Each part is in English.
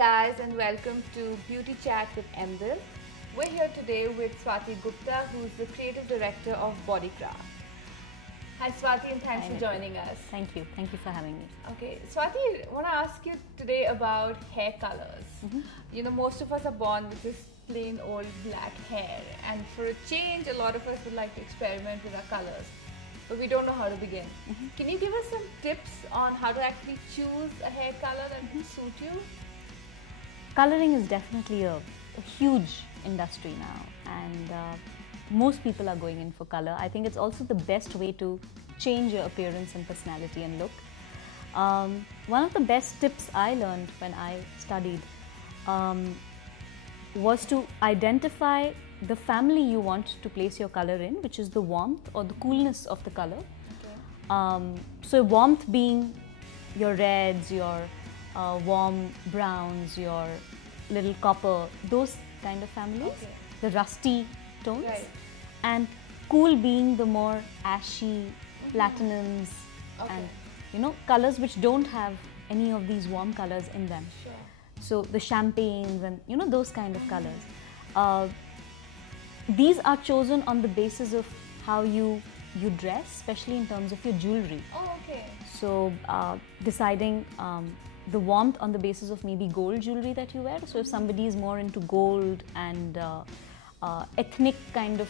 guys, and welcome to Beauty Chat with Emdil. We're here today with Swati Gupta, who's the creative director of Bodycraft. Hi Swati, and thanks for joining us. Thank you for having me. Okay, Swati, I want to ask you today about hair colors. You know, most of us are born with this plain old black hair, and for a change, a lot of us would like to experiment with our colors, but we don't know how to begin. Can you give us some tips on how to actually choose a hair color that will suit you? Coloring is definitely a huge industry now, and most people are going in for color. I think it's also the best way to change your appearance and personality and look. One of the best tips I learned when I studied was to identify the family you want to place your color in, which is the warmth or the coolness of the color. So warmth being your reds, your warm browns, your little copper, those kind of families, the rusty tones, and cool being the more ashy platinums and colors which don't have any of these warm colors in them. So the champagnes and those kind of colors. These are chosen on the basis of how you dress, especially in terms of your jewelry. So deciding the warmth on the basis of maybe gold jewelry that you wear. So if somebody is more into gold and ethnic kind of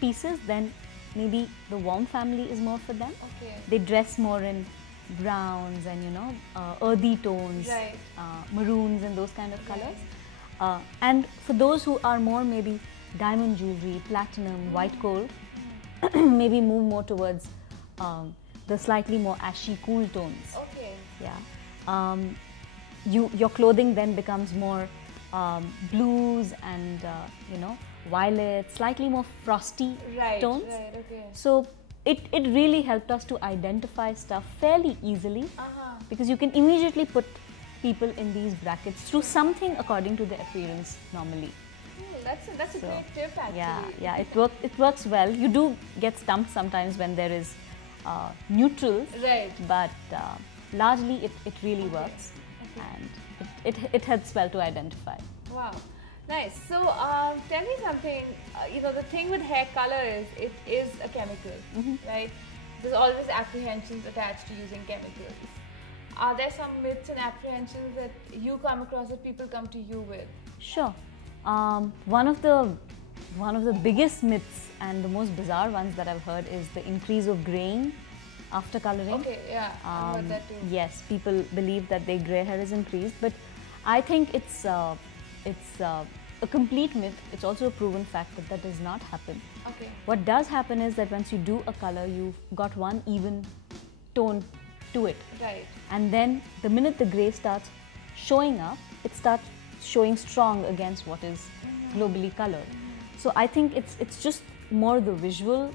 pieces, then maybe the warm family is more for them. They dress more in browns and earthy tones, maroons and those kind of colors. And for those who are more maybe diamond jewelry, platinum, white gold, maybe move more towards the slightly more ashy, cool tones. Your clothing then becomes more blues and violet, slightly more frosty tones. So it really helped us to identify stuff fairly easily, because you can immediately put people in these brackets through something according to their appearance normally. That's a great tip actually. Yeah, it works well. You do get stumped sometimes when there is neutrals, but largely it really works, and it helps well to identify. Wow, nice. So tell me something. The thing with hair color is it is a chemical, right? There's always apprehensions attached to using chemicals. Are there some myths and apprehensions that you come across, that people come to you with? Sure. One of the biggest myths and the most bizarre ones that I've heard is the increase of graying after coloring. I've heard that too. Yes, people believe that their grey hair is increased, but I think it's a complete myth. It's also a proven fact that does not happen. What does happen is that once you do a color, you've got one even tone to it. And then the minute the grey starts showing up, it starts showing strong against what is globally colored. So I think it's just more the visual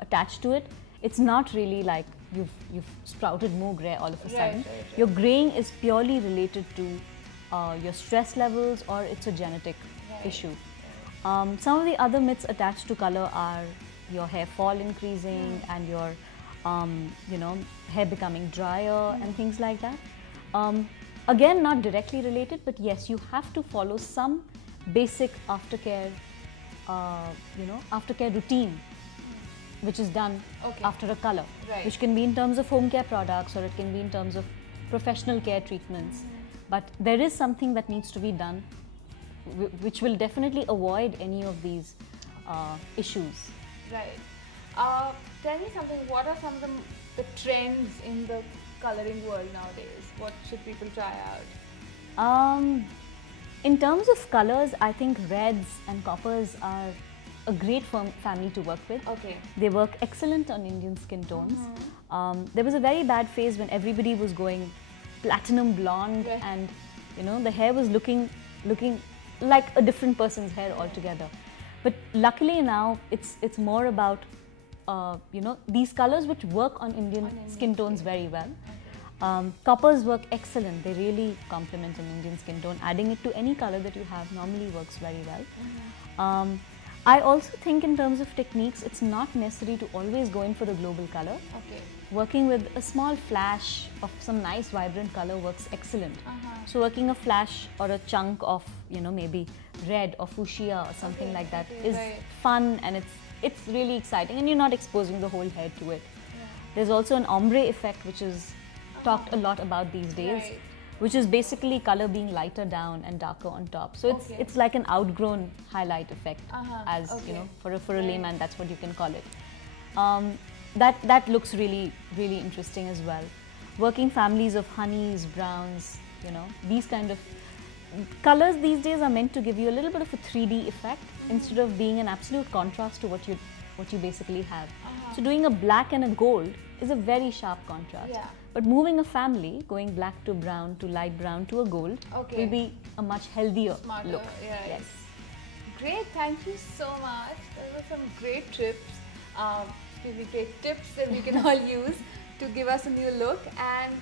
attached to it. It's not really like you've sprouted more grey all of a sudden. Your graying is purely related to your stress levels, or it's a genetic issue. Some of the other myths attached to color are your hair fall increasing and your hair becoming drier and things like that. Again, not directly related, but yes, you have to follow some basic aftercare routine, which is done after a color, which can be in terms of home care products, or it can be in terms of professional care treatments. But there is something that needs to be done, which will definitely avoid any of these issues. Tell me something. What are some of the trends in the coloring world nowadays? What should people try out? In terms of colors, I think reds and coppers are a great family to work with. They work excellent on Indian skin tones. There was a very bad phase when everybody was going platinum blonde, and the hair was looking like a different person's hair altogether. But luckily now it's more about these colors which work on Indian skin tones very well. Coppers work excellent. They really complement an Indian skin tone. Adding it to any color that you have normally works very well. I also think in terms of techniques, it's not necessary to always go in for the global color. Okay. Working with a small flash of some nice vibrant color works excellent. So working a flash or a chunk of, you know, maybe red or fuchsia or something like that is fun, and it's really exciting, and you're not exposing the whole head to it. There's also an ombre effect, which is talked a lot about these days, which is basically color being lighter down and darker on top. So it's like an outgrown highlight effect, as you know, for a layman, that's what you can call it. That looks really interesting as well. Working families of honeys, browns, you know, these kind of colors these days are meant to give you a little bit of a 3D effect instead of being an absolute contrast to what you basically have. So doing a black and a gold is a very sharp contrast. But moving a family, going black to brown to light brown to a gold, will be a much healthier look. Yes. Great, thank you so much. Those were some great tips. Really great tips that we can all use to give us a new look. And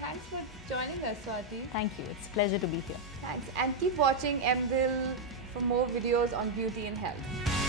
thanks for joining us, Swati. Thank you. It's a pleasure to be here. Thanks. And keep watching MDIL for more videos on beauty and health.